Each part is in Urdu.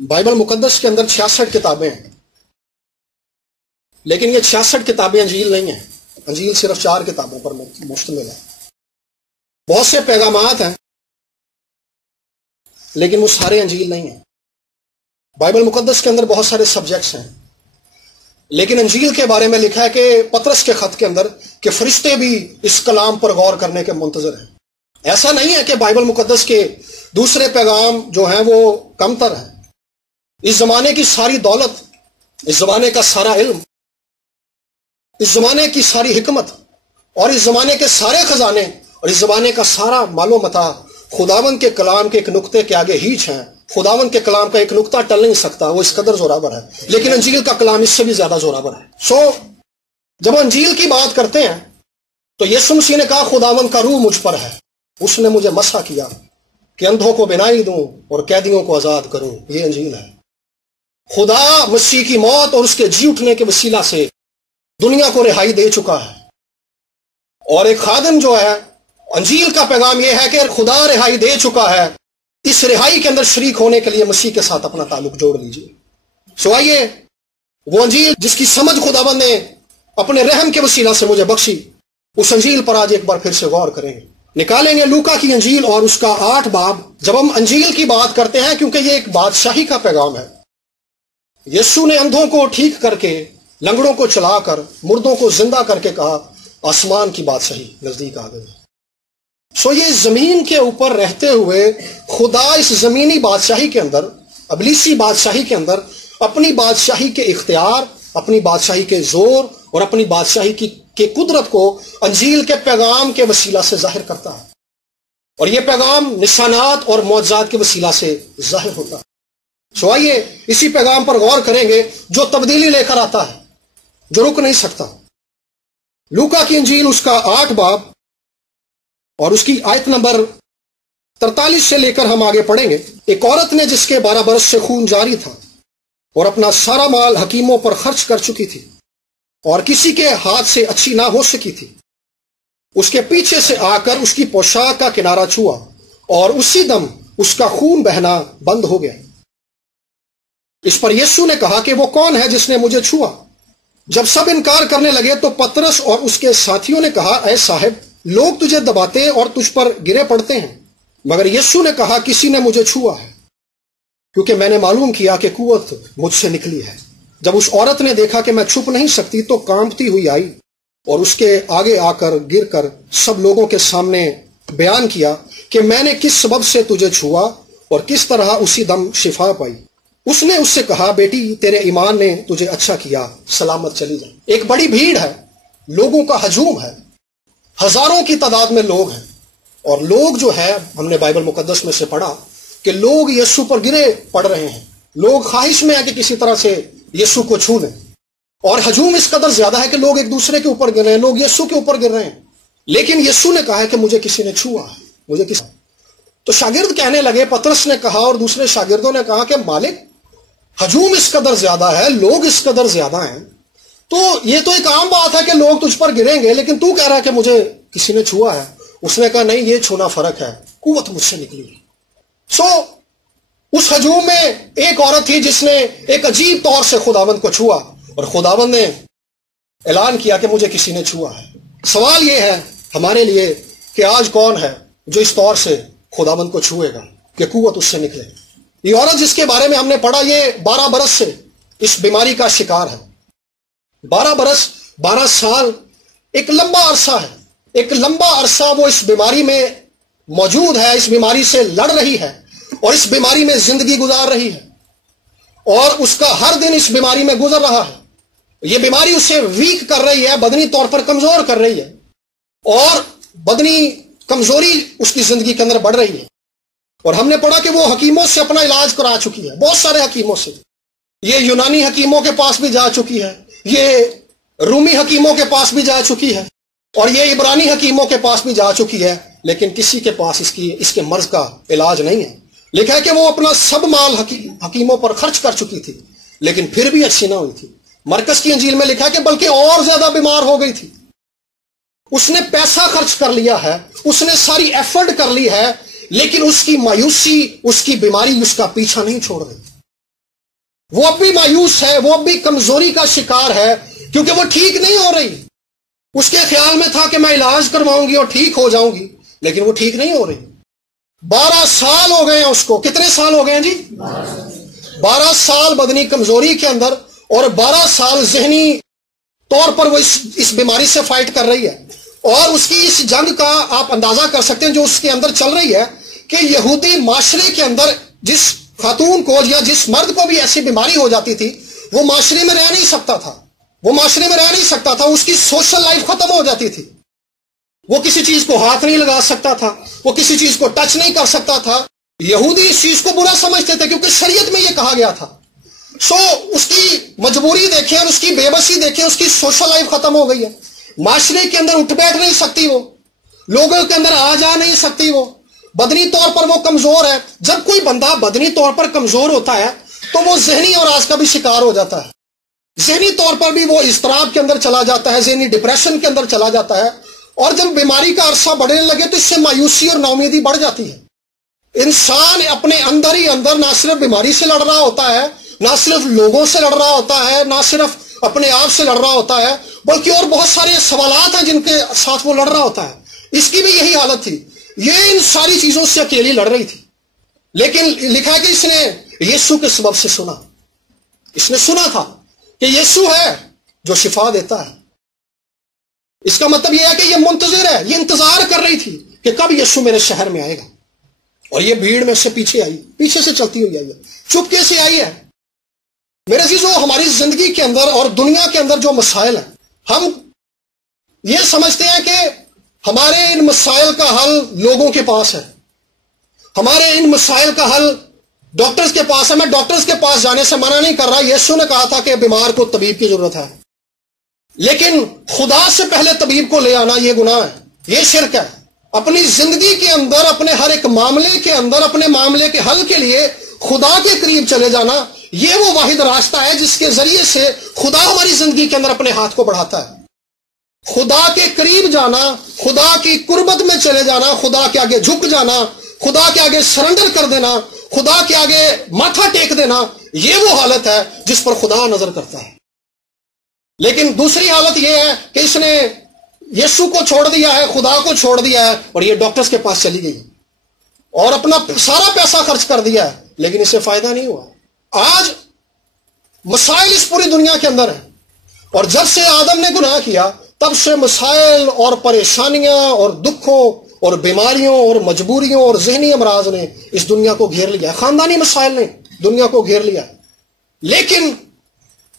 بائبل مقدس کے اندر 66 کتابیں ہیں، لیکن یہ 66 کتابیں انجیل نہیں ہیں۔ انجیل صرف 4 کتابوں پر مشتمل ہے۔ بہت سے پیغامات ہیں لیکن وہ سارے انجیل نہیں ہیں۔ بائبل مقدس کے اندر بہت سارے سبجیکٹس ہیں، لیکن انجیل کے بارے میں لکھا ہے کہ پطرس کے خط کے اندر کہ فرشتے بھی اس کلام پر غور کرنے کے منتظر ہیں۔ ایسا نہیں ہے کہ بائبل مقدس کے دوسرے پیغام جو ہیں وہ کمتر ہیں۔ اس زمانے کی ساری دولت، اس زمانے کا سارا علم، اس زمانے کی ساری حکمت اور اس زمانے کے سارے خزانے اور اس زمانے کا سارا مال و متاع خداوند کے کلام کے ایک نقطے کے آگے ہیچ ہیں۔ خداوند کے کلام کا ایک نقطہ ٹل نہیں سکتا، وہ اس قدر زوراور ہے، لیکن انجیل کا کلام اس سے بھی زیادہ زوراور ہے۔ جب انجیل کی بات کرتے ہیں تو یسوع مسیح نے کہا خداوند کا روح مجھ پر ہے، اس نے مجھے مسح کیا کہ اندھوں کو بینائی دوں اور قیدیوں کو آزاد کروں۔ یہ انجیل ہے۔ خدا مسیح کی موت اور اس کے جی اٹھنے کے وسیلہ سے دنیا کو رہائی دے چکا ہے، اور ایک خادم جو ہے، انجیل کا پیغام یہ ہے کہ خدا رہائی دے چکا ہے، اس رہائی کے اندر شریک ہونے کے لیے مسیح کے ساتھ اپنا تعلق جوڑ لیجیے۔ آئیے وہ انجیل جس کی سمجھ خداوند نے اپنے رحم کے وسیلہ سے مجھے بخشی، اس انجیل پر آج ایک بار پھر سے غور کریں گے۔ نکالیں گے لوکا کی انجیل اور اس کا 8 باب۔ جب ہم انجیل کی بات کرتے ہیں، کیونکہ یہ ایک بادشاہی کا پیغام ہے، یسوع نے اندھوں کو ٹھیک کر کے، لنگڑوں کو چلا کر، مردوں کو زندہ کر کے کہا آسمان کی بادشاہی نزدیک آ گئی۔ یہ زمین کے اوپر رہتے ہوئے خدا اس زمینی بادشاہی کے اندر، ابلیسی بادشاہی کے اندر، اپنی بادشاہی کے اختیار، اپنی بادشاہی کے زور اور اپنی بادشاہی کی قدرت کو انجیل کے پیغام کے وسیلہ سے ظاہر کرتا ہے، اور یہ پیغام نشانات اور معجزات کے وسیلہ سے ظاہر ہوتا ہے۔ آئیے اسی پیغام پر غور کریں گے جو تبدیلی لے کر آتا ہے، جو رک نہیں سکتا۔ لوکا کی انجیل اس کا 8 باب اور اس کی آیت نمبر 43 سے لے کر ہم آگے پڑھیں گے۔ ایک عورت نے جس کے 12 برس سے خون جاری تھا اور اپنا سارا مال حکیموں پر خرچ کر چکی تھی اور کسی کے ہاتھ سے اچھی نہ ہو سکی تھی، اس کے پیچھے سے آ کر اس کی پوشاک کا کنارہ چھوا اور اسی دم اس کا خون بہنا بند ہو گیا۔ اس پر یسوع نے کہا کہ وہ کون ہے جس نے مجھے چھوا؟ جب سب انکار کرنے لگے تو پطرس اور اس کے ساتھیوں نے کہا اے صاحب، لوگ تجھے دباتے اور تجھ پر گرے پڑتے ہیں، مگر یسوع نے کہا کسی نے مجھے چھوا ہے، کیونکہ میں نے معلوم کیا کہ قوت مجھ سے نکلی ہے۔ جب اس عورت نے دیکھا کہ میں چھپ نہیں سکتی تو کانپتی ہوئی آئی اور اس کے آگے آ کر گر کر سب لوگوں کے سامنے بیان کیا کہ میں نے کس سبب سے تجھے چھوا اور کس طرح اسی دم شفا پائی۔ اس نے اس سے کہا بیٹی، تیرے ایمان نے تجھے اچھا کیا، سلامت چلی جا۔ ایک بڑی بھیڑ ہے، لوگوں کا ہجوم ہے، ہزاروں کی تعداد میں لوگ ہیں، اور لوگ جو ہے، ہم نے بائبل مقدس میں سے پڑھا کہ لوگ یسوع پر گرے پڑ رہے ہیں، لوگ خواہش میں ہے کہ کسی طرح سے یسوع کو چھو لیں، اور ہجوم اس قدر زیادہ ہے کہ لوگ ایک دوسرے کے اوپر گر رہے ہیں، لوگ یسوع کے اوپر گر رہے ہیں، لیکن یسوع نے کہا ہے کہ مجھے کسی نے چھوا ہے، مجھے کسی۔ تو شاگرد کہنے لگے، پطرس نے کہا اور دوسرے شاگردوں نے کہا کہ مالک، ہجوم اس قدر زیادہ ہے، لوگ اس قدر زیادہ ہیں، تو یہ تو ایک عام بات ہے کہ لوگ تجھ پر گریں گے، لیکن تو کہہ رہا ہے کہ مجھے کسی نے چھوا ہے۔ اس نے کہا نہیں، یہ چھونا فرق ہے، قوت مجھ سے نکلی ہے۔ اس ہجوم میں ایک عورت تھی جس نے ایک عجیب طور سے خداوند کو چھوا، اور خداوند نے اعلان کیا کہ مجھے کسی نے چھوا ہے۔ سوال یہ ہے ہمارے لیے کہ آج کون ہے جو اس طور سے خداوند کو چھوئے گا کہ قوت اس سے نکلے؟ یہ عورت جس کے بارے میں ہم نے پڑھا، یہ 12 برس سے اس بیماری کا شکار ہے۔ 12 برس، 12 سال ایک لمبا عرصہ ہے، ایک لمبا عرصہ وہ اس بیماری میں موجود ہے، اس بیماری سے لڑ رہی ہے اور اس بیماری میں زندگی گزار رہی ہے، اور اس کا ہر دن اس بیماری میں گزر رہا ہے۔ یہ بیماری اسے ویک کر رہی ہے، بدنی طور پر کمزور کر رہی ہے، اور بدنی کمزوری اس کی زندگی کے اندر بڑھ رہی ہے۔ اور ہم نے پڑھا کہ وہ حکیموں سے اپنا علاج کرا چکی ہے، بہت سارے حکیموں سے، یہ یونانی حکیموں کے پاس بھی جا چکی ہے، یہ رومی حکیموں کے پاس بھی جا چکی ہے، اور یہ عبرانی حکیموں کے پاس بھی جا چکی ہے، لیکن کسی کے پاس اس کے مرض کا علاج نہیں ہے۔ لکھا ہے کہ وہ اپنا سب مال حکیموں پر خرچ کر چکی تھی، لیکن پھر بھی اچھی نہ ہوئی تھی۔ مرکز کی انجیل میں لکھا ہے کہ بلکہ اور زیادہ بیمار ہو گئی تھی۔ اس نے پیسہ خرچ کر لیا ہے، اس نے ساری ایفرٹ کر لی ہے، لیکن اس کی مایوسی، اس کی بیماری اس کا پیچھا نہیں چھوڑ رہی۔ وہ اب بھی مایوس ہے، وہ اب بھی کمزوری کا شکار ہے، کیونکہ وہ ٹھیک نہیں ہو رہی۔ اس کے خیال میں تھا کہ میں علاج کرواؤں گی اور ٹھیک ہو جاؤں گی، لیکن وہ ٹھیک نہیں ہو رہی۔ 12 سال ہو گئے ہیں اس کو۔ کتنے سال ہو گئے ہیں جی؟ 12 سال بدنی کمزوری کے اندر، اور 12 سال ذہنی طور پر وہ اس بیماری سے فائٹ کر رہی ہے۔ اور اس کی اس جنگ کا آپ اندازہ کر سکتے ہیں جو اس کے اندر چل رہی ہے، کہ یہودی معاشرے کے اندر جس خاتون کو یا جس مرد کو بھی ایسی بیماری ہو جاتی تھی، وہ معاشرے میں رہ نہیں سکتا تھا، وہ معاشرے میں رہ نہیں سکتا تھا، اس کی سوشل لائف ختم ہو جاتی تھی۔ وہ کسی چیز کو ہاتھ نہیں لگا سکتا تھا، وہ کسی چیز کو ٹچ نہیں کر سکتا تھا۔ یہودی اس چیز کو برا سمجھتے تھے کیونکہ شریعت میں یہ کہا گیا تھا۔ سو اس کی مجبوری دیکھیں اور اس کی بے بسی دیکھیں، اس کی سوشل لائف ختم ہو گئی ہے۔ معاشرے کے اندر اٹھ بیٹھ نہیں سکتی، وہ لوگوں کے اندر آ جا نہیں سکتی، وہ بدنی طور پر وہ کمزور ہے۔ جب کوئی بندہ بدنی طور پر کمزور ہوتا ہے تو وہ ذہنی امراض کا بھی شکار ہو جاتا ہے، ذہنی طور پر بھی وہ اضطراب کے اندر چلا جاتا ہے، ذہنی ڈپریشن کے اندر چلا جاتا ہے۔ اور جب بیماری کا عرصہ بڑھنے لگے تو اس سے مایوسی اور ناامیدی بڑھ جاتی ہے۔ انسان اپنے اندر ہی اندر نہ صرف بیماری سے لڑ رہا ہوتا ہے، نہ صرف لوگوں سے لڑ رہا ہوتا ہے، نہ صرف اپنے آپ سے لڑ رہا ہوتا ہے، بلکہ اور بہت سارے سوالات ہیں جن کے ساتھ وہ لڑ رہا ہوتا ہے۔ اس کی بھی یہی حالت تھی، یہ ان ساری چیزوں سے اکیلی لڑ رہی تھی۔ لیکن لکھا کہ اس نے یسوع کے سبب سے سنا، اس نے سنا تھا کہ یسوع ہے جو شفا دیتا ہے۔ اس کا مطلب یہ ہے کہ یہ منتظر ہے، یہ انتظار کر رہی تھی کہ کب یسوع میرے شہر میں آئے گا۔ اور یہ بھیڑ میں سے پیچھے آئی، پیچھے سے چلتی ہوئی آئی ہے، چپکے سے آئی ہے۔ میرے عزیزو، ہماری زندگی کے اندر اور دنیا کے اندر جو مسائل ہیں، ہم یہ سمجھتے ہیں کہ ہمارے ان مسائل کا حل لوگوں کے پاس ہے، ہمارے ان مسائل کا حل ڈاکٹرز کے پاس ہے۔ میں ڈاکٹرز کے پاس جانے سے منع نہیں کر رہا، یسوع نے کہا تھا کہ بیمار کو طبیب کی ضرورت ہے، لیکن خدا سے پہلے طبیب کو لے آنا یہ گناہ ہے، یہ شرک ہے۔ اپنی زندگی کے اندر، اپنے ہر ایک معاملے کے اندر، اپنے معاملے کے حل کے لیے خدا کے قریب چلے جانا، یہ وہ واحد راستہ ہے جس کے ذریعے سے خدا ہماری زندگی کے اندر اپنے ہاتھ کو بڑھاتا ہے۔ خدا کے قریب جانا، خدا کی قربت میں چلے جانا، خدا کے آگے جھک جانا، خدا کے آگے سرنڈر کر دینا، خدا کے آگے ماتھا ٹیک دینا، یہ وہ حالت ہے جس پر خدا نظر کرتا ہے۔ لیکن دوسری حالت یہ ہے کہ اس نے یسوع کو چھوڑ دیا ہے، خدا کو چھوڑ دیا ہے، اور یہ ڈاکٹرز کے پاس چلی گئی اور اپنا سارا پیسہ خرچ کر دیا ہے، لیکن اس سے فائدہ نہیں ہوا۔ آج مسائل اس پوری دنیا کے اندر ہیں، اور جب سے آدم نے گناہ کیا تب سے مسائل اور پریشانیاں اور دکھوں اور بیماریوں اور مجبوریوں اور ذہنی امراض نے اس دنیا کو گھیر لیا ہے، خاندانی مسائل نے دنیا کو گھیر لیا ہے۔ لیکن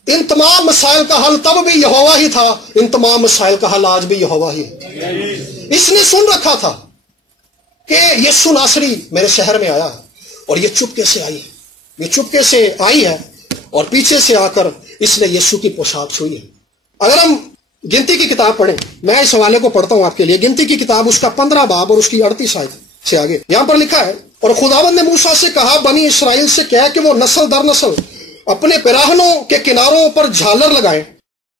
ان تمام مسائل کا حل تب بھی یہوہ ہی تھا، ان تمام مسائل کا حل آج بھی یہوہ ہی ہے۔ اس نے سن رکھا تھا کہ یسوع ناصری میرے شہر میں آیا ہے، اور یہ چپکے سے آئی ہے، یہ چپکے سے آئی ہے، اور پیچھے سے آ کر اس نے یسوع کی پوشاک چھوئی ہے۔ اگر ہم گنتی کی کتاب پڑھیں، میں اس حوالے کو پڑھتا ہوں آپ کے لیے، گنتی کی کتاب اس کا 15 باب اور اس کی 38 آیت سے آگے یہاں پر لکھا ہے، اور خداوند نے موسیٰ سے کہا بنی اسرائیل سے کہہ کہ وہ نسل در نسل اپنے پیراہنوں کے کناروں پر جھالر لگائیں،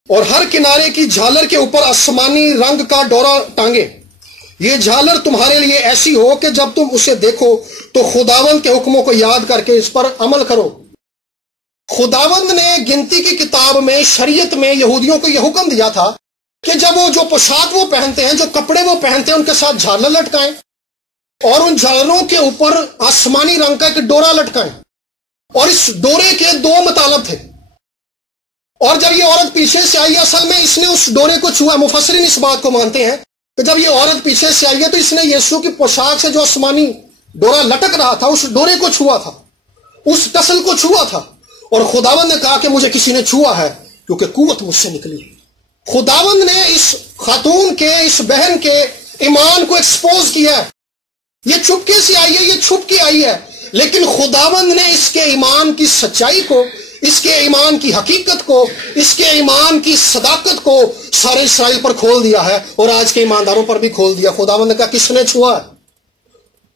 اور ہر کنارے کی جھالر کے اوپر آسمانی رنگ کا ڈورا ٹانگیں۔ یہ جھالر تمہارے لیے ایسی ہو کہ جب تم اسے دیکھو تو خداوند کے حکموں کو یاد کر کے اس پر عمل کرو۔ خداوند نے گنتی کی کتاب میں، شریعت میں یہودیوں کو یہ حکم دیا تھا کہ جب وہ جو پوشاک وہ پہنتے ہیں، جو کپڑے وہ پہنتے ہیں، ان کے ساتھ جھالر لٹکائیں، اور ان جھالروں کے اوپر آسمانی رنگ کا ایک ڈورا لٹکائیں، اور اس ڈورے کے 2 مطالب تھے۔ اور جب یہ عورت پیچھے سے آئی، اصل میں اس نے اس ڈورے کو چھوا، مفسرین اس بات کو مانتے ہیں کہ جب یہ عورت پیچھے سے آئی ہے تو اس نے یسوع کی پوشاک سے جو آسمانی ڈورا لٹک رہا تھا اس ڈورے کو چھوا تھا، اس ٹسل کو چھوا تھا، اور خداوند نے کہا کہ مجھے کسی نے چھوا ہے کیونکہ قوت مجھ سے نکلی۔ خداوند نے اس خاتون کے، اس بہن کے ایمان کو ایکسپوز کیا ہے۔ یہ چپکے سے آئی ہے، یہ چھپ کے آئی ہے، لیکن خداوند نے اس کے ایمان کی سچائی کو، اس کے ایمان کی حقیقت کو، اس کے ایمان کی صداقت کو سارے اسرائیل پر کھول دیا ہے، اور آج کے ایمانداروں پر بھی کھول دیا۔ خداوند نے کہا کس نے چھوا ہے؟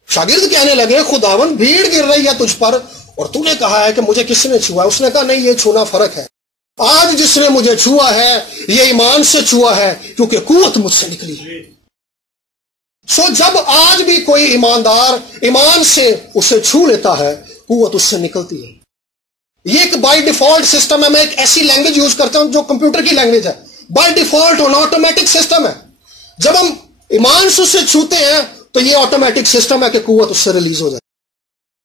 شاگرد کہنے لگے خداوند بھیڑ گر رہی ہے تجھ پر، اور تو نے کہا ہے کہ مجھے کس نے چھوا ہے؟ اس نے کہا نہیں، یہ چھونا فرق ہے، آج جس نے مجھے چھوا ہے یہ ایمان سے چھوا ہے کیونکہ قوت مجھ سے نکلی ہے۔ سو جب آج بھی کوئی ایماندار ایمان سے اسے چھو لیتا ہے، قوت اس سے نکلتی ہے۔ یہ ایک بائی ڈیفالٹ سسٹم ہے. میں ایک ایسی لینگویج یوز کرتا ہوں جو کمپیوٹر کی لینگویج ہے. بائی ڈیفالٹ آٹومیٹک سسٹم ہے. جب ہم ایمان سے اسے چھوتے ہیں تو یہ آٹومیٹک سسٹم ہے کہ قوت اس سے ریلیز ہو جائے.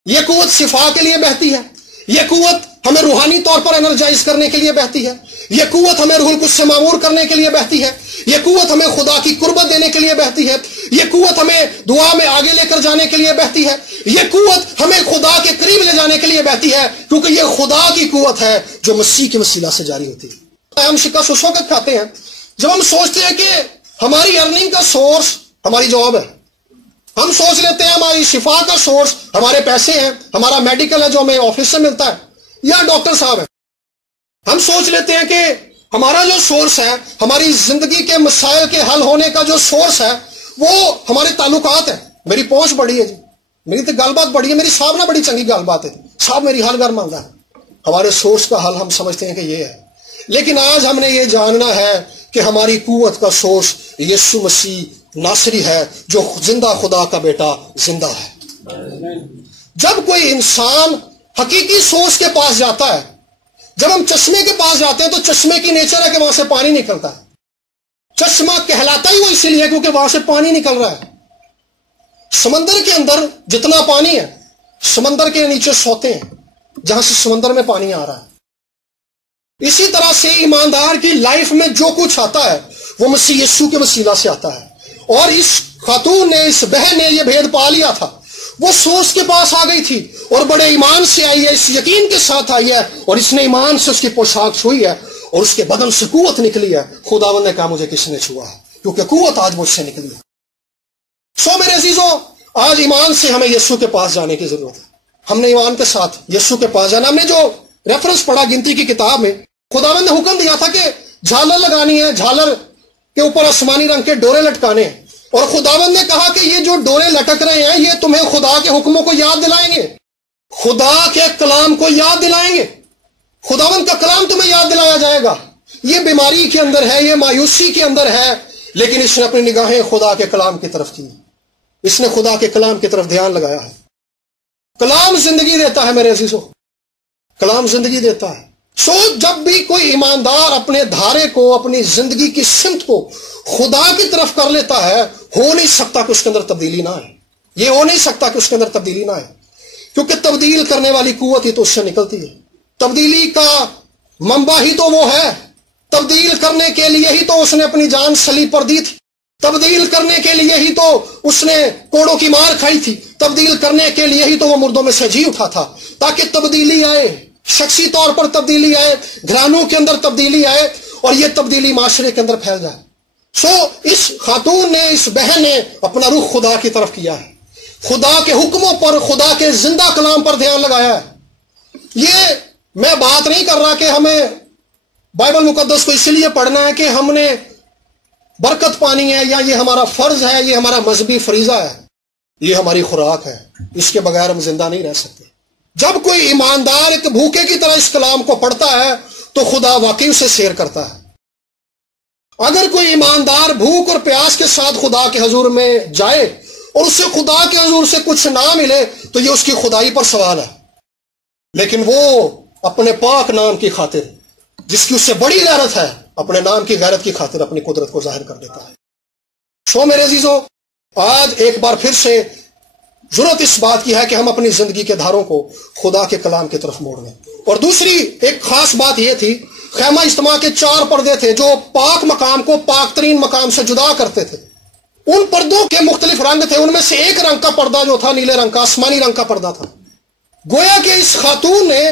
یہ قوت شفا کے لیے بہتی ہے. یہ قوت ہمیں روحانی طور پر انرجائز کرنے کے لیے بہتی ہے. یہ قوت ہمیں روح القدس سے معمور کرنے کے لیے بہتی ہے. یہ قوت ہمیں خدا کی قربت دینے کے لیے بہتی ہے. یہ قوت ہمیں دعا میں آگے لے کر جانے کے لیے بہتی ہے. یہ قوت ہمیں خدا کے قریب لے جانے کے لیے بہتی ہے, کیونکہ یہ خدا کی قوت ہے جو مسیح کے وسیلہ سے جاری ہوتی ہے. ہم شکست اس وقت کھاتے ہیں جب ہم سوچتے ہیں کہ ہماری ارننگ کا سورس ہماری جاب ہے. ہم سوچ لیتے ہیں ہماری شفا کا سورس ہمارے پیسے ہیں, ہمارا میڈیکل ہے جو ہمیں آفس سے ملتا ہے, یا ڈاکٹر صاحب ہے. ہم سوچ لیتے ہیں کہ ہمارا جو سورس ہے, ہماری زندگی کے مسائل کے حل ہونے کا جو سورس ہے, وہ ہمارے تعلقات ہیں. میری پہنچ بڑی ہے جی, میری تو گل بات بڑی ہے, میری صاحب نہ بڑی چنگی گل بات ہے, صاحب میری حل گھر مانگا ہے. ہمارے سورس کا حل ہم سمجھتے ہیں کہ یہ ہے. لیکن آج ہم نے یہ جاننا ہے کہ ہماری قوت کا سورس یسوع مسیح ناصری ہے, جو زندہ خدا کا بیٹا زندہ ہے. جب کوئی انسان حقیقی سورس کے پاس جاتا ہے, جب ہم چشمے کے پاس جاتے ہیں تو چشمے کی نیچر ہے کہ وہاں سے پانی نکلتا ہے. چشمہ کہلاتا ہی وہ اسی لیے کیونکہ وہاں سے پانی نکل رہا ہے. سمندر کے اندر جتنا پانی ہے, سمندر کے نیچے سوتے ہیں جہاں سے سمندر میں پانی آ رہا ہے. اسی طرح سے ایماندار کی لائف میں جو کچھ آتا ہے وہ مسیح یسوع کے وسیلہ سے آتا ہے. اور اس خاتون نے, اس بہن نے یہ بھید پا لیا تھا. وہ سورس کے پاس آ گئی تھی اور بڑے ایمان سے آئی ہے, اس یقین کے ساتھ آئی ہے, اور اس نے ایمان سے اس کی پوشاک چھوئی ہے اور اس کے بدن سے قوت نکلی ہے. خداوند نے کہا مجھے کس نے چھوا ہے, کیونکہ قوت آج مجھ سے نکلی ہے. سو میرے عزیزوں, آج ایمان سے ہمیں یسوع کے پاس جانے کی ضرورت ہے. ہم نے ایمان کے ساتھ یسوع کے پاس جانا. ہم نے جو ریفرنس پڑھا گنتی کی کتاب میں, خداوند نے حکم دیا تھا کہ جھالر لگانی ہے, جھالر کے اوپر آسمانی رنگ کے ڈورے لٹکانے ہیں, اور خداوند نے کہا کہ یہ جو ڈورے لٹک رہے ہیں یہ تمہیں خدا کے حکموں کو یاد دلائیں گے, خدا کے کلام کو یاد دلائیں گے. خداوند کا کلام تمہیں یاد دلایا جائے گا. یہ بیماری کے اندر ہے, یہ مایوسی کے اندر ہے, لیکن اس نے اپنی نگاہیں خدا کے کلام کی طرف کی. اس نے خدا کے کلام کی طرف دھیان لگایا ہے. کلام زندگی دیتا ہے میرے عزیزوں, کلام زندگی دیتا ہے. سو جب بھی کوئی ایماندار اپنے دھارے کو, اپنی زندگی کی سمت کو خدا کی طرف کر لیتا ہے, ہو نہیں سکتا کہ اس کے اندر تبدیلی نہ آئے. یہ ہو نہیں سکتا کہ اس کے اندر تبدیلی نہ آئے, کیونکہ تبدیل کرنے والی قوت ہی تو اس سے نکلتی ہے. تبدیلی کا منبع ہی تو وہ ہے. تبدیل کرنے کے لیے ہی تو اس نے اپنی جان صلیب پر دی تھی. تبدیل کرنے کے لیے ہی تو اس نے کوڑوں کی مار کھائی تھی. تبدیل کرنے کے لیے ہی تو وہ مردوں میں سے جی اٹھا تھا, تاکہ تبدیلی آئے, شخصی طور پر تبدیلی آئے, گھرانوں کے اندر تبدیلی آئے, اور یہ تبدیلی معاشرے کے اندر پھیل جائے. سو اس خاتون نے, اس بہن نے اپنا رخ خدا کی طرف کیا ہے. خدا کے حکموں پر, خدا کے زندہ کلام پر دھیان لگایا ہے. یہ میں بات نہیں کر رہا کہ ہمیں بائبل مقدس کو اسی لیے پڑھنا ہے کہ ہم نے برکت پانی ہے, یا یہ ہمارا فرض ہے, یہ ہمارا مذہبی فریضہ ہے. یہ ہماری خوراک ہے, اس کے بغیر ہم زندہ نہیں رہ سکتے. جب کوئی ایماندار ایک بھوکے کی طرح اس کلام کو پڑھتا ہے تو خدا واقعی اسے سیر کرتا ہے. اگر کوئی ایماندار بھوک اور پیاس کے ساتھ خدا کے حضور میں جائے اور اسے خدا کے حضور سے کچھ نہ ملے تو یہ اس کی خدائی پر سوال ہے. لیکن وہ اپنے پاک نام کی خاطر, جس کی اس سے بڑی غیرت ہے, اپنے نام کی غیرت کی خاطر اپنی قدرت کو ظاہر کر دیتا ہے. سو میرے عزیزوں, آج ایک بار پھر سے ضرورت اس بات کی ہے کہ ہم اپنی زندگی کے دھاروں کو خدا کے کلام کی طرف موڑ لیں. اور دوسری ایک خاص بات یہ تھی, خیمہ اجتماع کے 4 پردے تھے جو پاک مقام کو پاک ترین مقام سے جدا کرتے تھے. ان پردوں کے مختلف رنگ تھے. ان میں سے ایک رنگ کا پردہ جو تھا نیلے رنگ کا, آسمانی رنگ کا پردہ تھا. گویا کہ اس خاتون نے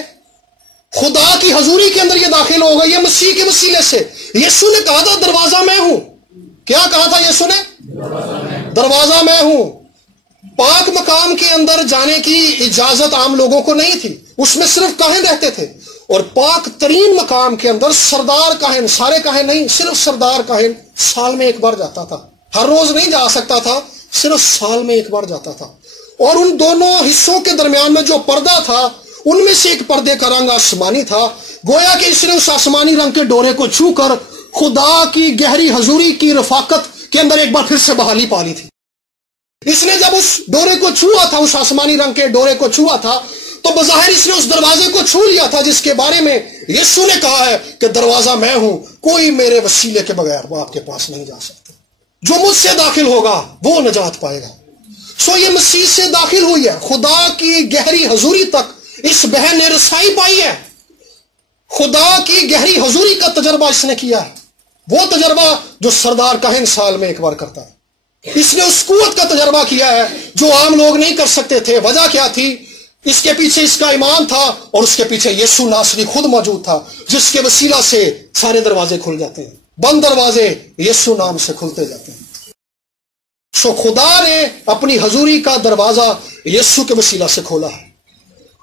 خدا کی حضوری کے اندر یہ داخل ہو گئی ہے مسیح کے وسیلے سے. یسوع نے کہا تھا دروازہ میں ہوں. کیا کہا تھا یسوع نے؟ دروازہ میں ہوں. پاک مقام کے اندر جانے کی اجازت عام لوگوں کو نہیں تھی, اس میں صرف کاہن رہتے تھے. اور پاک ترین مقام کے اندر سردار کاہن, سارے کاہن نہیں, صرف سردار کاہن سال میں ایک بار جاتا تھا. ہر روز نہیں جا سکتا تھا, صرف سال میں ایک بار جاتا تھا. اور ان دونوں حصوں کے درمیان میں جو پردہ تھا, ان میں سے ایک پردے کا رنگ آسمانی تھا. گویا کہ اس نے اس آسمانی رنگ کے ڈورے کو چھو کر خدا کی گہری حضوری کی رفاقت کے اندر ایک بار پھر سے بحالی پا لی تھی. اس نے جب اس ڈورے کو چھوا تھا, اس آسمانی رنگ کے ڈورے کو چھوا تھا, تو بظاہر اس نے اس دروازے کو چھو لیا تھا جس کے بارے میں یسوع نے کہا ہے کہ دروازہ میں ہوں، کوئی میرے وسیلے کے بغیر باپ کے پاس نہیں جا سکتا، جو مجھ سے داخل ہوگا وہ نجات پائے گا۔ یہ مسیح سے داخل ہوئی ہے، خدا کی گہری حضوری تک اس بہن نے رسائی پائی ہے، خدا کی گہری حضوری کا تجربہ اس نے کیا ہے، وہ تجربہ جو سردار کاہن سال میں ایک بار کرتا ہے۔ اس نے اس قوت کا تجربہ کیا ہے جو عام لوگ نہیں کر سکتے تھے۔ وجہ کیا تھی؟ اس کے پیچھے اس کا ایمان تھا، اور اس کے پیچھے یسوع ناصری خود موجود تھا، جس کے وسیلہ سے سارے دروازے کھل جاتے ہیں، بند دروازے یسوع نام سے کھلتے جاتے ہیں۔ خدا نے اپنی حضوری کا دروازہ یسوع کے وسیلہ سے کھولا ہے۔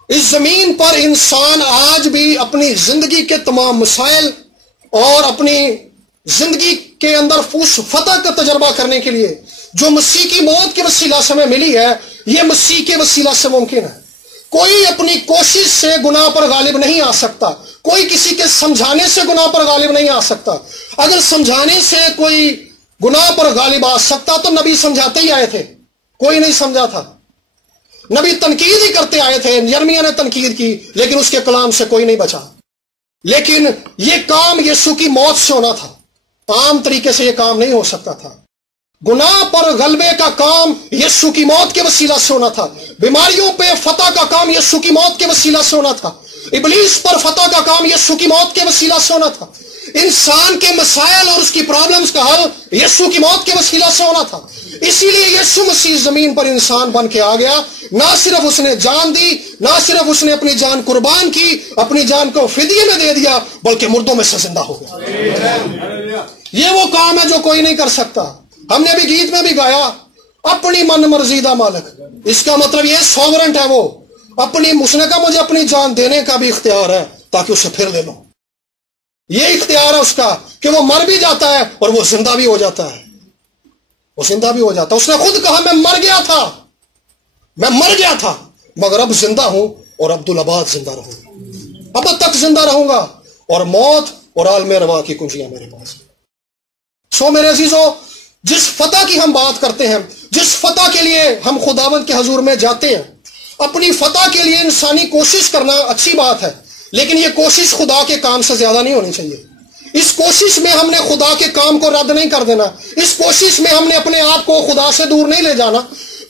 اس زمین پر انسان آج بھی اپنی زندگی کے تمام مسائل اور اپنی زندگی کے اندر فوس فتح کا تجربہ کرنے کے لیے جو مسیح کی موت کے وسیلہ سے ہمیں ملی ہے، یہ مسیح کے وسیلہ سے ممکن ہے۔ کوئی اپنی کوشش سے گناہ پر غالب نہیں آ سکتا، کوئی کسی کے سمجھانے سے گناہ پر غالب نہیں آ سکتا۔ اگر سمجھانے سے کوئی گناہ پر غالب آ سکتا تو نبی سمجھاتے ہی آئے تھے، کوئی نہیں سمجھا تھا، نبی تنقید ہی کرتے آئے تھے۔ یرمیہ نے تنقید کی لیکن اس کے کلام سے کوئی نہیں بچا۔ لیکن یہ کام یسوع کی موت سے ہونا تھا، عام طریقے سے یہ کام نہیں ہو سکتا تھا۔ گناہ پر غلبے کا کام یسوع کی موت کے وسیلہ سے ہونا تھا، بیماریوں پہ فتح کا کام یسوع کی موت کے وسیلہ سے ہونا تھا، ابلیس پر فتح کا کام یسوع کی موت کے وسیلہ سے ہونا تھا، انسان کے مسائل اور اس کی پرابلمز کا حل یسوع کی موت کے وسیلہ سے ہونا تھا۔ اسی لیے یسوع مسیح زمین پر انسان بن کے آ گیا۔ نہ صرف اس نے جان دی، نہ صرف اس نے اپنی جان قربان کی، اپنی جان کو فدیے میں دے دیا، بلکہ مردوں میں سے زندہ ہو گیا۔ یہ وہ کام ہے جو کوئی نہیں کر سکتا۔ ہم نے بھی گیت میں بھی گایا، اپنی من مرزیدہ مالک، اس کا مطلب یہ سوورنٹ ہے، وہ اپنی مسنے کا مجھے اپنی جان دینے کا بھی اختیار ہے تاکہ اسے پھر لے لو۔ یہ اختیار ہے اس کا کہ وہ مر بھی جاتا ہے اور وہ زندہ بھی ہو جاتا ہے، وہ زندہ بھی ہو جاتا ہے۔ اس نے خود کہا میں مر گیا تھا، میں مر گیا تھا، مگر اب زندہ ہوں اور عبدالآباد زندہ رہوں گا، اب تک زندہ رہوں گا، اور موت اور عالم روا کی کنجیاں میرے پاس ہیں۔ میرے عزیزو، جس فتح کی ہم بات کرتے ہیں، جس فتح کے لیے ہم خداوند کے حضور میں جاتے ہیں، اپنی فتح کے لیے انسانی کوشش کرنا اچھی بات ہے، لیکن یہ کوشش خدا کے کام سے زیادہ نہیں ہونی چاہیے۔ اس کوشش میں ہم نے خدا کے کام کو رد نہیں کر دینا، اس کوشش میں ہم نے اپنے آپ کو خدا سے دور نہیں لے جانا،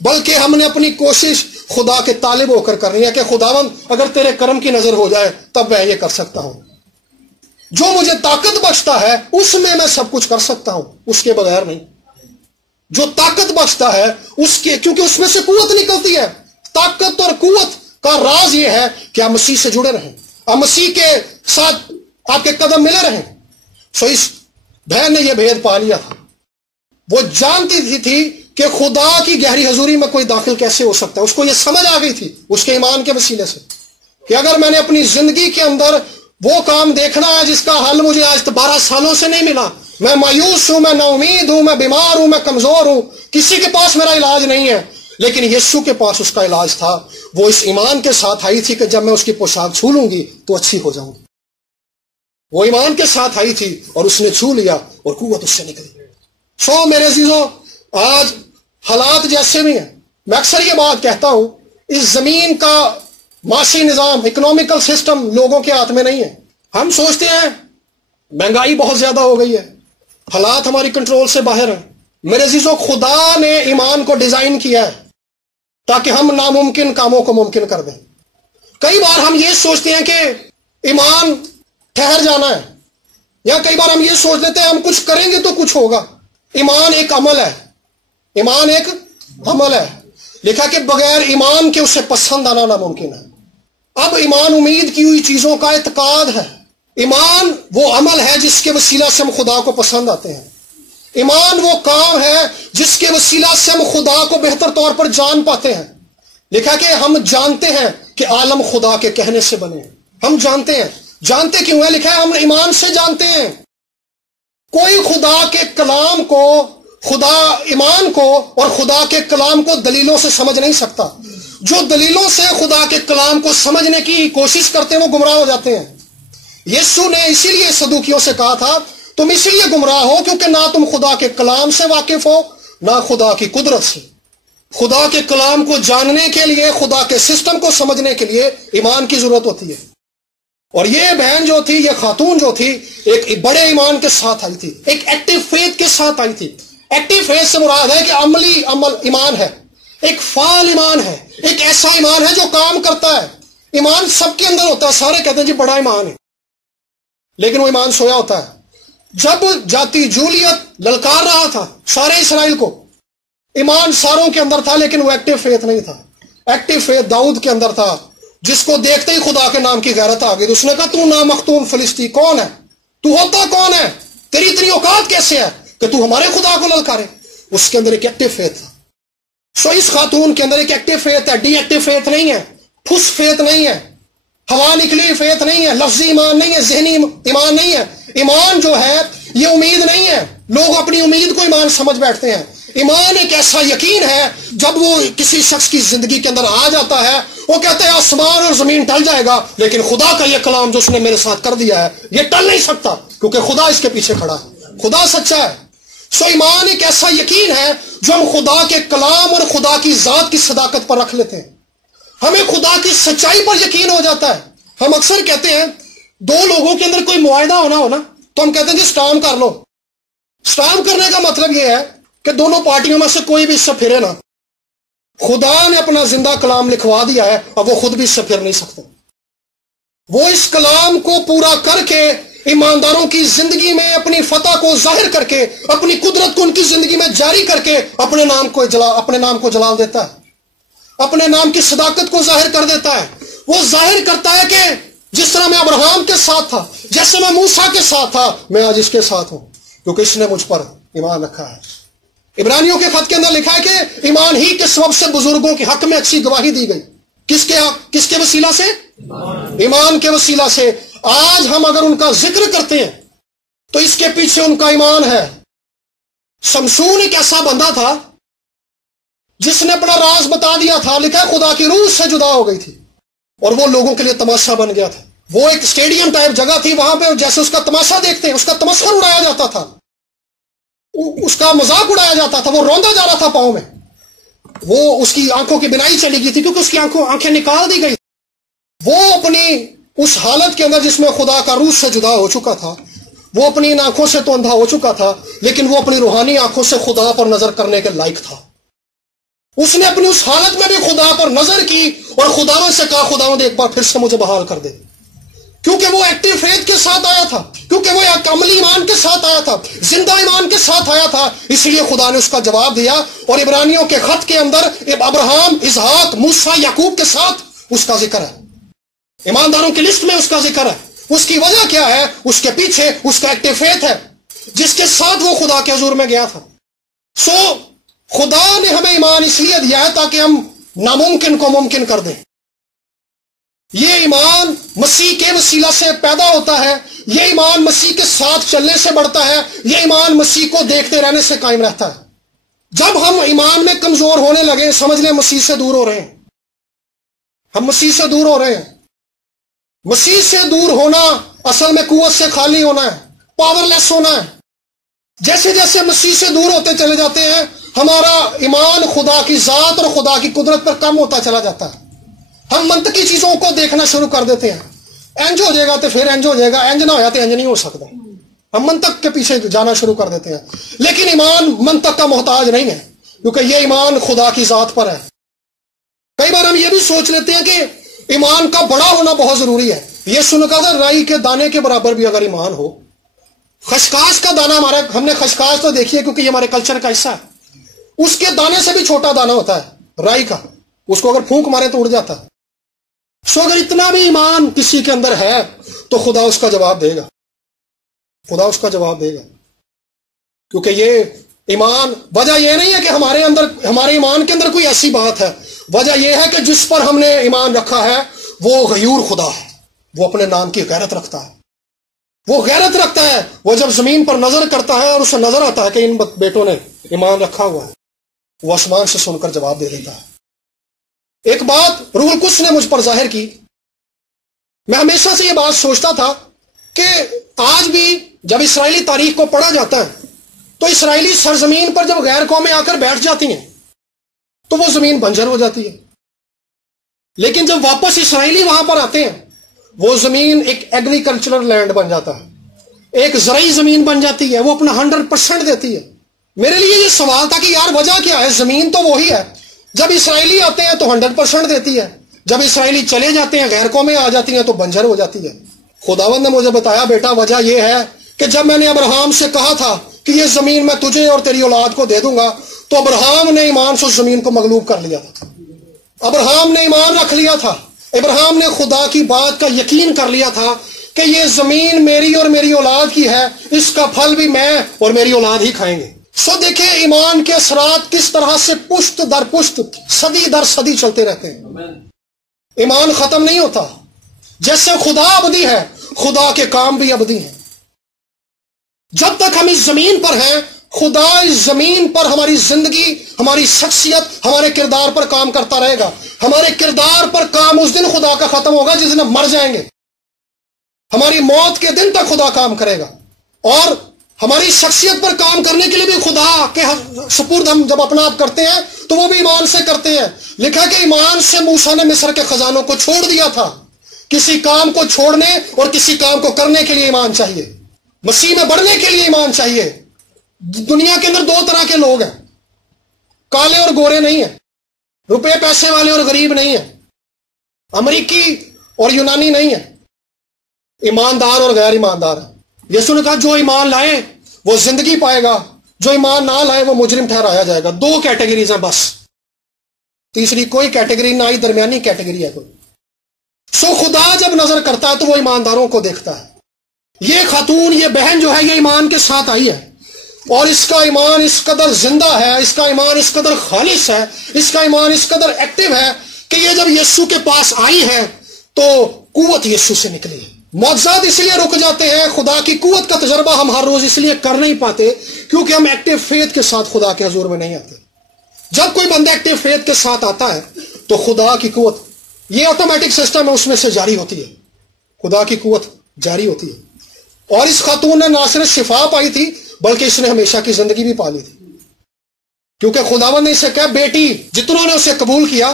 بلکہ ہم نے اپنی کوشش خدا کے طالب ہو کر کرنی ہے کہ خداوند اگر تیرے کرم کی نظر ہو جائے تب میں یہ کر سکتا ہوں، جو مجھے طاقت بخشتا ہے اس میں سب کچھ کر سکتا ہوں، اس کے بغیر نہیں۔ جو طاقت بخشتا ہے اس کے، کیونکہ اس میں سے قوت نکلتی ہے۔ طاقت اور قوت کا راز یہ ہے کہ آپ مسیح سے جڑے رہیں، آپ مسیح کے ساتھ آپ کے قدم ملے رہیں۔ اس بہن نے یہ بھید پا لیا تھا، وہ جانتی تھی کہ خدا کی گہری حضوری میں کوئی داخل کیسے ہو سکتا ہے۔ اس کو یہ سمجھ آ گئی تھی اس کے ایمان کے وسیلے سے کہ اگر میں نے اپنی زندگی کے اندر وہ کام دیکھنا ہے جس کا حل مجھے آج 12 سالوں سے نہیں ملا، میں مایوس ہوں، میں نا امید ہوں، میں بیمار ہوں، میں کمزور ہوں، کسی کے پاس میرا علاج نہیں ہے، لیکن یسوع کے پاس اس کا علاج تھا۔ وہ اس ایمان کے ساتھ آئی تھی کہ جب میں اس کی پوشاک چھو لوں گی تو اچھی ہو جاؤں گی۔ وہ ایمان کے ساتھ آئی تھی اور اس نے چھو لیا اور قوت اس سے نکلی۔ میرے عزیزو، آج حالات جیسے بھی ہیں، میں اکثر یہ بات کہتا ہوں، اس زمین کا معاشی نظام، اکنامیکل سسٹم لوگوں کے ہاتھ میں نہیں ہے۔ ہم سوچتے ہیں مہنگائی بہت زیادہ ہو گئی ہے، حالات ہماری کنٹرول سے باہر ہیں۔ میرے عزیزو، خدا نے ایمان کو ڈیزائن کیا ہے تاکہ ہم ناممکن کاموں کو ممکن کر دیں۔ کئی بار ہم یہ سوچتے ہیں کہ ایمان ٹھہر جانا ہے، یا کئی بار ہم یہ سوچ لیتے ہیں ہم کچھ کریں گے تو کچھ ہوگا۔ ایمان ایک عمل ہے، ایمان ایک عمل ہے، لکھا کہ بغیر ایمان کے اسے پسند آنا ناممکن ہے۔ اب ایمان امید کی ہوئی چیزوں کا اعتقاد ہے، ایمان وہ عمل ہے جس کے وسیلہ سے ہم خدا کو پسند آتے ہیں، ایمان وہ کام ہے جس کے وسیلہ سے ہم خدا کو بہتر طور پر جان پاتے ہیں۔ لکھا کہ ہم جانتے ہیں کہ عالم خدا کے کہنے سے بنے ہیں۔ ہم جانتے ہیں، جانتے کیوں ہیں؟ لکھا ہے ہم ایمان سے جانتے ہیں۔ کوئی خدا کے کلام کو، خدا ایمان کو اور خدا کے کلام کو دلیلوں سے سمجھ نہیں سکتا۔ جو دلیلوں سے خدا کے کلام کو سمجھنے کی کوشش کرتے ہیں وہ گمراہ ہو جاتے ہیں۔ یسوع نے اسی لیے صدوقیوں سے کہا تھا تم اسی لیے گمراہ ہو کیونکہ نہ تم خدا کے کلام سے واقف ہو نہ خدا کی قدرت سے۔ خدا کے کلام کو جاننے کے لیے، خدا کے سسٹم کو سمجھنے کے لیے ایمان کی ضرورت ہوتی ہے. اور یہ بہن جو تھی، یہ خاتون جو تھی، ایک بڑے ایمان کے ساتھ آئی تھی، ایک ایکٹیو فیتھ کے ساتھ آئی تھی. ایکٹیو فیتھ سے مراد ہے کہ عمل ایمان ہے، ایک فعال ایمان ہے، ایک ایسا ایمان ہے جو کام کرتا ہے. ایمان سب کے اندر ہوتا ہے، سارے کہتے ہیں جی بڑا ایمان ہے، لیکن وہ ایمان سویا ہوتا ہے. جب جاتی جولیت للکار رہا تھا سارے اسرائیل کو، ایمان ساروں کے اندر تھا، لیکن وہ ایکٹیو فیتھ نہیں تھا. ایکٹیو فیتھ داؤد کے اندر تھا، جس کو دیکھتے ہی خدا کے نام کی غیرت آ گئی. اس نے کہا تو نامختون فلسطی کون ہے؟ تو ہوتا کون ہے؟ تیری اتنی اوقات کیسے ہے کہ تو ہمارے خدا کو للکارے؟ اس کے اندر ایک ایکٹیو فیتھ تھا. سو اس خاتون کے اندر ایک ایکٹیو فیتھ ہے، ڈی ایکٹیو فیتھ نہیں ہے، پھس فیتھ نہیں ہے، ہوا نکلی فیتھ نہیں ہے، لفظی ایمان نہیں ہے، ذہنی ایمان نہیں ہے. ایمان جو ہے یہ امید نہیں ہے. لوگ اپنی امید کو ایمان سمجھ بیٹھتے ہیں. ایمان ایک ایسا یقین ہے جب وہ کسی شخص کی زندگی کے اندر آ جاتا ہے، وہ کہتے ہیں آسمان اور زمین ٹل جائے گا، لیکن خدا کا یہ کلام جو اس نے میرے ساتھ کر دیا ہے یہ ٹل نہیں سکتا، کیونکہ خدا اس کے پیچھے کھڑا ہے، خدا سچا ہے. سو ایمان ایک ایسا یقین ہے جو ہم خدا کے کلام اور خدا کی ذات کی صداقت پر رکھ لیتے ہیں. ہمیں خدا کی سچائی پر یقین ہو جاتا ہے. ہم اکثر کہتے ہیں دو لوگوں کے اندر کوئی معاہدہ ہونا تو ہم کہتے ہیں جی سٹام کر لو. سٹام کرنے کا مطلب یہ ہے کہ دونوں پارٹیوں میں سے کوئی بھی اس سے پھرے نہ. خدا نے اپنا زندہ کلام لکھوا دیا ہے، اب وہ خود بھی اس سے پھر نہیں سکتے. وہ اس کلام کو پورا کر کے ایمانداروں کی زندگی میں اپنی فتح کو ظاہر کر کے، اپنی قدرت کو ان کی زندگی میں جاری کر کے اپنے نام کو جلال دیتا ہے، اپنے نام کی صداقت کو ظاہر کر دیتا ہے. وہ ظاہر کرتا ہے کہ جس طرح میں ابراہیم کے ساتھ تھا، جیسے میں موسیٰ کے ساتھ تھا، میں آج اس کے ساتھ ہوں، کیونکہ اس نے مجھ پر ایمان رکھا ہے. عبرانیوں کے خط کے اندر لکھا ہے کہ ایمان ہی کے سبب سے بزرگوں کے حق میں اچھی گواہی دی گئی. کس کے وسیلہ سے؟ ایمان کے وسیلہ سے. آج ہم اگر ان کا ذکر کرتے ہیں تو اس کے پیچھے ان کا ایمان ہے. شمشون ایک ایسا بندہ تھا جس نے اپنا راز بتا دیا تھا. لکھا ہے خدا کی روح سے جدا ہو گئی تھی اور وہ لوگوں کے لیے تماشا بن گیا تھا. وہ ایک اسٹیڈیم ٹائپ جگہ تھی، وہاں پہ جیسے اس کا تماشا دیکھتے ہیں، اس کا تمسخر اڑایا جاتا تھا، اس کا مذاق اڑایا جاتا تھا. وہ روندا جا رہا تھا پاؤں میں. وہ اس کی آنکھوں کی بینائی چلی گئی تھی کیونکہ اس کی آنکھیں نکال دی گئی. وہ اپنی اس حالت کے اندر جس میں خدا کا روح سے جدا ہو چکا تھا، وہ اپنی ان آنکھوں سے تو اندھا ہو چکا تھا، لیکن وہ اپنی روحانی آنکھوں سے خدا پر نظر کرنے کے لائق تھا. اس نے اپنی اس حالت میں بھی خدا پر نظر کی اور خداوند سے کہا خداوند ایک بار پھر سے مجھے بحال کر دے. کیونکہ وہ ایکٹیو فیتھ کے ساتھ آیا تھا، کیونکہ وہ ایک عملی ایمان کے ساتھ آیا تھا، زندہ ایمان کے ساتھ آیا تھا، اس لیے خدا نے اس کا جواب دیا. اور عبرانیوں کے خط کے اندر ابراہیم، اسحاق، موسیٰ، یعقوب کے ساتھ اس کا ذکر ہے. ایمانداروں کی لسٹ میں اس کا ذکر ہے. اس کی وجہ کیا ہے؟ اس کے پیچھے اس کا ایکٹیو فیتھ ہے جس کے ساتھ وہ خدا کے حضور میں گیا تھا. سو خدا نے ہمیں ایمان اس لیے دیا ہے تاکہ ہم ناممکن کو ممکن کر دیں. یہ ایمان مسیح کے وسیلہ سے پیدا ہوتا ہے، یہ ایمان مسیح کے ساتھ چلنے سے بڑھتا ہے، یہ ایمان مسیح کو دیکھتے رہنے سے قائم رہتا ہے. جب ہم ایمان میں کمزور ہونے لگے، سمجھ لیں مسیح سے دور ہو رہے ہیں. ہم مسیح سے دور ہو رہے ہیں. مسیح سے دور ہونا اصل میں قوت سے خالی ہونا ہے، پاور لیس ہونا ہے. جیسے جیسے مسیح سے دور ہوتے چلے جاتے ہیں، ہمارا ایمان خدا کی ذات اور خدا کی قدرت پر کم ہوتا چلا جاتا ہے. ہم منطقی چیزوں کو دیکھنا شروع کر دیتے ہیں. انج ہو جائے گا تو پھر انج ہو جائے گا، انج نہ ہوا تو انج نہیں ہو سکتا. ہم منطق کے پیچھے جانا شروع کر دیتے ہیں. لیکن ایمان منطق کا محتاج نہیں ہے، کیونکہ یہ ایمان خدا کی ذات پر ہے. کئی بار ہم یہ بھی سوچ لیتے ہیں کہ ایمان کا بڑا ہونا بہت ضروری ہے. یہ سن کہا تھا رائی کے دانے کے برابر بھی اگر ایمان ہو. خشخاش کا دانا ہم نے خشخاش تو دیکھی ہے کیونکہ یہ ہمارے کلچر کا حصہ ہے. اس کے دانے سے بھی چھوٹا دانا ہوتا ہے رائی کا، اس کو اگر پھونک مارے تو اڑ جاتا ہے. سو اگر اتنا بھی ایمان کسی کے اندر ہے تو خدا اس کا جواب دے گا. خدا اس کا جواب دے گا، کیونکہ یہ ایمان، وجہ یہ نہیں ہے کہ ہمارے ایمان کے اندر کوئی ایسی بات ہے. وجہ یہ ہے کہ جس پر ہم نے ایمان رکھا ہے وہ غیور خدا ہے. وہ اپنے نام کی غیرت رکھتا ہے. وہ غیرت رکھتا ہے. وہ جب زمین پر نظر کرتا ہے اور اسے نظر آتا ہے کہ ان بیٹوں نے ایمان رکھا ہوا ہے، وہ آسمان سے سن کر جواب دے دیتا ہے. ایک بات روح القدس نے مجھ پر ظاہر کی. میں ہمیشہ سے یہ بات سوچتا تھا کہ آج بھی جب اسرائیلی تاریخ کو پڑھا جاتا ہے تو اسرائیلی سرزمین پر جب غیر قومیں آ کر بیٹھ جاتی ہیں تو وہ زمین بنجر ہو جاتی ہے. لیکن جب واپس اسرائیلی وہاں پر آتے ہیں وہ زمین ایک ایگریکلچرل لینڈ بن جاتا ہے, ایک زرعی زمین بن جاتی ہے, وہ اپنا 100% دیتی ہے. میرے لیے یہ سوال تھا کہ یار وجہ کیا ہے؟ زمین تو وہی ہے, جب اسرائیلی آتے ہیں تو 100% دیتی ہے, جب اسرائیلی چلے جاتے ہیں غیر قومیں آ جاتی ہیں تو بنجر ہو جاتی ہے. خداوند نے مجھے بتایا بیٹا وجہ یہ ہے کہ جب میں نے ابراہیم سے کہا تھا کہ یہ زمین میں تجھے اور تیری اولاد کو دے دوں گا, تو ابراہیم نے ایمان سے اس زمین کو مغلوب کر لیا تھا. ابراہیم نے ایمان رکھ لیا تھا, ابراہیم نے خدا کی بات کا یقین کر لیا تھا کہ یہ زمین میری اور میری اولاد کی ہے, اس کا پھل بھی میں اور میری اولاد ہی کھائیں گے. سو دیکھیں ایمان کے اثرات کس طرح سے پشت در پشت صدی در صدی چلتے رہتے ہیں. ایمان ختم نہیں ہوتا. جیسے خدا ابدی ہے خدا کے کام بھی ابدی ہیں. جب تک ہم اس زمین پر ہیں خدا اس زمین پر ہماری زندگی, ہماری شخصیت, ہمارے کردار پر کام کرتا رہے گا. ہمارے کردار پر کام اس دن خدا کا ختم ہوگا جس دن ہم مر جائیں گے. ہماری موت کے دن تک خدا کام کرے گا. اور ہماری شخصیت پر کام کرنے کے لیے بھی خدا کے سپرد ہم جب اپنا آپ کرتے ہیں تو وہ بھی ایمان سے کرتے ہیں. لکھا کہ ایمان سے موسیٰ نے مصر کے خزانوں کو چھوڑ دیا تھا. کسی کام کو چھوڑنے اور کسی کام کو کرنے کے لیے ایمان چاہیے. مسیح میں بڑھنے کے لیے ایمان چاہیے. دنیا کے اندر 2 طرح کے لوگ ہیں, کالے اور گورے نہیں ہیں, روپے پیسے والے اور غریب نہیں ہیں, امریکی اور یونانی نہیں ہیں, ایماندار اور غیر ایماندار ہیں. یسوع نے کہا جو ایمان لائے وہ زندگی پائے گا, جو ایمان نہ لائے وہ مجرم ٹھہرایا جائے گا. 2 کیٹیگریز ہیں بس, تیسری کوئی کیٹیگری نہ ہی درمیانی کیٹیگری ہے کوئی. سو خدا جب نظر کرتا ہے تو وہ ایمانداروں کو دیکھتا ہے. یہ خاتون, یہ بہن جو ہے یہ ایمان کے ساتھ آئی ہے اور اس کا ایمان اس قدر زندہ ہے, اس کا ایمان اس قدر خالص ہے, اس کا ایمان اس قدر ایکٹیو ہے کہ یہ جب یسوع کے پاس آئی ہے تو قوت یسوع سے نکلی ہے. معجزات اس لیے رک جاتے ہیں, خدا کی قوت کا تجربہ ہم ہر روز اس لیے کر نہیں پاتے کیونکہ ہم ایکٹیو فیتھ کے ساتھ خدا کے حضور میں نہیں آتے. جب کوئی بندہ ایکٹیو فیتھ کے ساتھ آتا ہے تو خدا کی قوت, یہ آٹومیٹک سسٹم ہے, اس میں سے جاری ہوتی ہے, خدا کی قوت جاری ہوتی ہے. اور اس خاتون نے نہ صرف شفا پائی تھی بلکہ اس نے ہمیشہ کی زندگی بھی پا لی تھی, کیونکہ خداوند نے اسے کہا بیٹی جتنوں نے اسے قبول کیا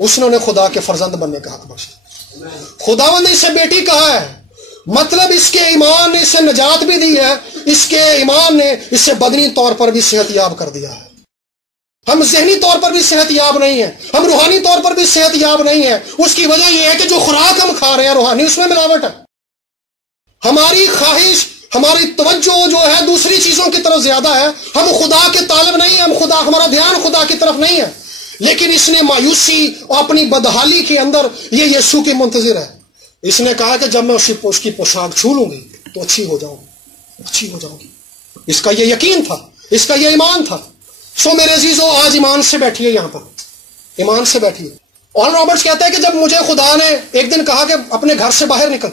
اس نے انہیں خدا کے فرزند بننے کا حق بخشا. خداوند نے اسے بیٹی کہا ہے, مطلب اس کے ایمان نے اسے نجات بھی دی ہے, اس کے ایمان نے اسے بدنی طور پر بھی صحت یاب کر دیا ہے. ہم ذہنی طور پر بھی صحت یاب نہیں ہیں, ہم روحانی طور پر بھی صحت یاب نہیں ہیں. اس کی وجہ یہ ہے کہ جو خوراک ہم کھا رہے ہیں روحانی, اس میں ملاوٹ ہے. ہماری خواہش, ہماری توجہ جو ہے دوسری چیزوں کی طرف زیادہ ہے. ہم خدا کے طالب نہیں ہیں, ہمارا دھیان خدا کی طرف نہیں ہے. لیکن اس نے مایوسی اور اپنی بدحالی کے اندر یہ یسوع کی منتظر ہے. اس نے کہا کہ جب میں اس کی پوشاک چھو لوں گی تو اچھی ہو جاؤں گی. اس کا یہ یقین تھا, اس کا یہ ایمان تھا. سو میرے عزیزو آج ایمان سے بیٹھیے, یہاں پر ایمان سے بیٹھیے. آل رابرٹس کہتا ہے کہ جب مجھے خدا نے ایک دن کہا کہ اپنے گھر سے باہر نکل,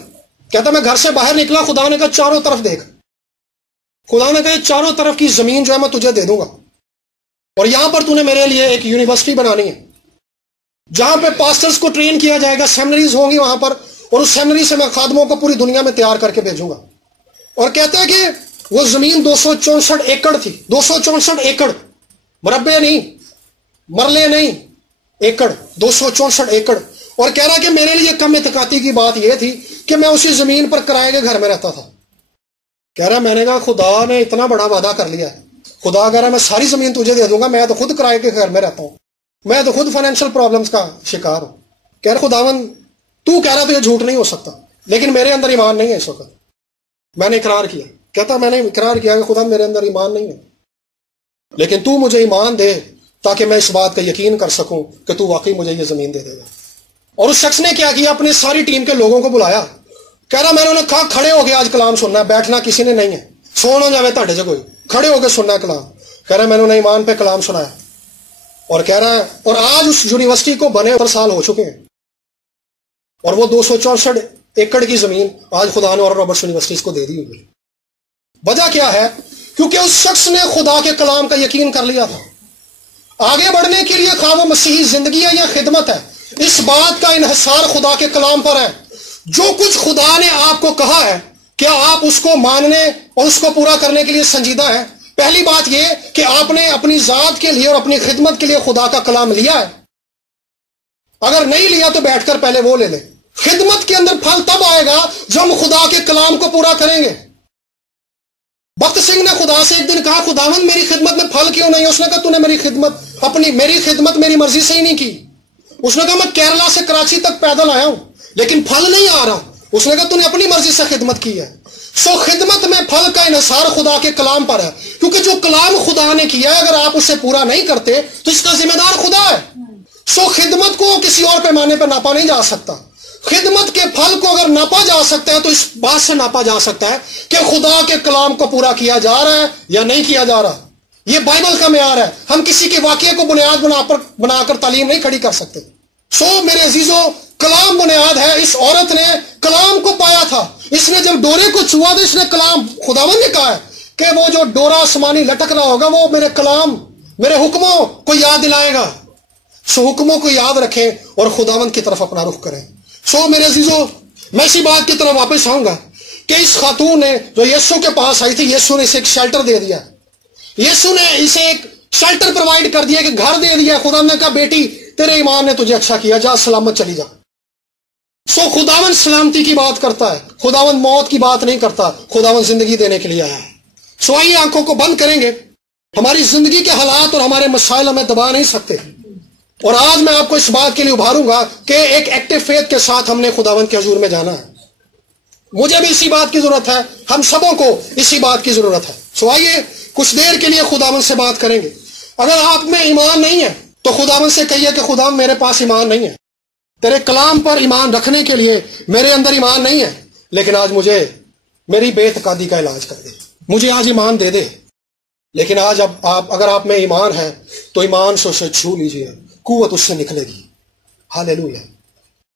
کہتا میں گھر سے باہر نکلا, خدا نے کہا چاروں طرف دیکھ. خدا نے کہا چاروں طرف کی زمین جو ہے میں تجھے دے دوں گا اور یہاں پر تو نے میرے لیے ایک یونیورسٹی بنانی ہے جہاں پہ پاسٹرز کو ٹرین کیا جائے گا, سیمنریز ہوں گی وہاں پر, اور اس سیمنری سے میں خادموں کو پوری دنیا میں تیار کر کے بھیجوں گا. اور کہتا ہے کہ وہ زمین 264 ایکڑ تھی, 264 ایکڑ, مربع نہیں, مرلے نہیں, ایکڑ, 264 ایکڑ. اور کہہ رہا کہ میرے لیے کم اعتقادی کی بات یہ تھی کہ میں اسی زمین پر کرائے کے گھر میں رہتا تھا. کہہ رہا میں نے کہا خدا نے اتنا بڑا وعدہ کر لیا ہے, خدا کہہ رہا میں ساری زمین تجھے دے دوں گا, میں تو خود کرائے کے گھر میں رہتا ہوں, میں تو خود فائنینشیل پرابلمز کا شکار ہوں. کہہ رہا خداوند تو کہہ رہا تو یہ جھوٹ نہیں ہو سکتا, لیکن میرے اندر ایمان نہیں ہے اس وقت. میں نے اقرار کیا, کہتا میں نے اقرار کیا کہ خدا میرے اندر ایمان نہیں ہے, لیکن تو مجھے ایمان دے تاکہ میں اس بات کا یقین کر سکوں کہ تو واقعی مجھے یہ زمین دے دے گا. اور اس شخص نے کیا کیا, اپنے ساری ٹیم کے لوگوں کو بلایا. کہہ رہا میں نے کہا کھڑے ہو کے آج کلام سننا ہے, بیٹھنا کسی نے نہیں ہے, سون ہو جاوے تاڑے سے کوئی, کھڑے ہو کے سننا ہے کلام. کہہ رہا میں نے ایمان پہ کلام سنایا. اور کہہ رہا ہے اور آج اس یونیورسٹی کو بنے 70 سال ہو چکے ہیں اور وہ 264 ایکڑ کی زمین آج خدا نے اور رابرٹس یونیورسٹی کو دے دی ہوئی. وجہ کیا ہے؟ کیونکہ اس شخص نے خدا کے کلام کا یقین کر لیا تھا. آگے بڑھنے کے لیے خواہ وہ مسیحی زندگی ہے یا خدمت ہے, اس بات کا انحصار خدا کے کلام پر ہے. جو کچھ خدا نے آپ کو کہا ہے کیا آپ اس کو ماننے اور اس کو پورا کرنے کے لیے سنجیدہ ہیں؟ پہلی بات یہ کہ آپ نے اپنی ذات کے لیے اور اپنی خدمت کے لیے خدا کا کلام لیا ہے؟ اگر نہیں لیا تو بیٹھ کر پہلے وہ لے لیں۔ خدمت کے اندر پھل تب آئے گا جو ہم خدا کے کلام کو پورا کریں گے۔ بخت سنگھ نے خدا سے ایک دن کہا، خداوند میری خدمت میں پھل کیوں نہیں؟ اس نے کہا تو نے میری خدمت میری مرضی سے ہی نہیں کی۔ اس نے کہا میں کیرلا سے کراچی تک پیدل آیا ہوں لیکن پھل نہیں آ رہا۔ اس نے کہا تو نے اپنی مرضی سے خدمت کی ہے۔ خدمت میں پھل کا انحصار خدا کے کلام پر ہے، کیونکہ جو کلام خدا نے کیا ہے اگر آپ اسے پورا نہیں کرتے تو اس کا ذمہ دار خدا ہے۔ خدمت کو کسی اور پیمانے پر ناپا نہیں جا سکتا۔ خدمت کے پھل کو اگر ناپا جا سکتا ہے تو اس بات سے ناپا جا سکتا ہے کہ خدا کے کلام کو پورا کیا جا رہا ہے یا نہیں کیا جا رہا۔ یہ بائبل کا معیار ہے، ہم کسی کے واقعے کو بنیاد بنا کر تعلیم نہیں کھڑی کر سکتے۔ میرے عزیزوں، کلام بنیاد ہے۔ اس عورت نے کلام کو پایا تھا، اس نے جب ڈورے کو چھوا تو اس نے کلام، خداوند نے کہا ہے کہ وہ جو ڈورا آسمانی لٹک رہا ہوگا وہ میرے کلام، میرے حکموں کو یاد دلائے گا۔ حکموں کو یاد رکھیں اور خداوند کی طرف اپنا رخ کریں۔ میرے عزیزوں، میں اسی بات کی طرف واپس آؤں گا کہ اس خاتون نے جو یسوع کے پاس آئی تھی، یسوع نے اسے ایک شیلٹر دے دیا، یسوع نے اسے ایک شیلٹر پرووائڈ کر دیا، کہ گھر دے دیا۔ خدا نے کہا بیٹی تیرے ایمان نے تجھے اچھا کیا، جا سلامت چلی جا۔ خداوند سلامتی کی بات کرتا ہے، خداوند موت کی بات نہیں کرتا، خداوند زندگی دینے کے لیے آیا ہے۔ آئیے آنکھوں کو بند کریں گے۔ ہماری زندگی کے حالات اور ہمارے مسائل ہمیں دبا نہیں سکتے، اور آج میں آپ کو اس بات کے لیے ابھاروں گا کہ ایک ایکٹیو فیتھ کے ساتھ ہم نے خداوند کے حضور میں جانا ہے۔ مجھے بھی اسی بات کی ضرورت ہے، ہم سبوں کو اسی بات کی ضرورت ہے۔ آئیے کچھ دیر کے لیے خداوند سے بات کریں گے۔ اگر آپ میں ایمان نہیں ہے تو خداوند سے کہیے کہ خداوند میرے پاس ایمان نہیں ہے، تیرے کلام پر ایمان رکھنے کے لیے میرے اندر ایمان نہیں ہے، لیکن آج مجھے میری بے اعتقادی کا علاج کر دے، مجھے آج ایمان دے دے۔ لیکن آج اگر آپ میں ایمان ہے تو ایمان سے اسے چھو لیجئے، قوت اس سے نکلے گی۔ ہاللیلویا۔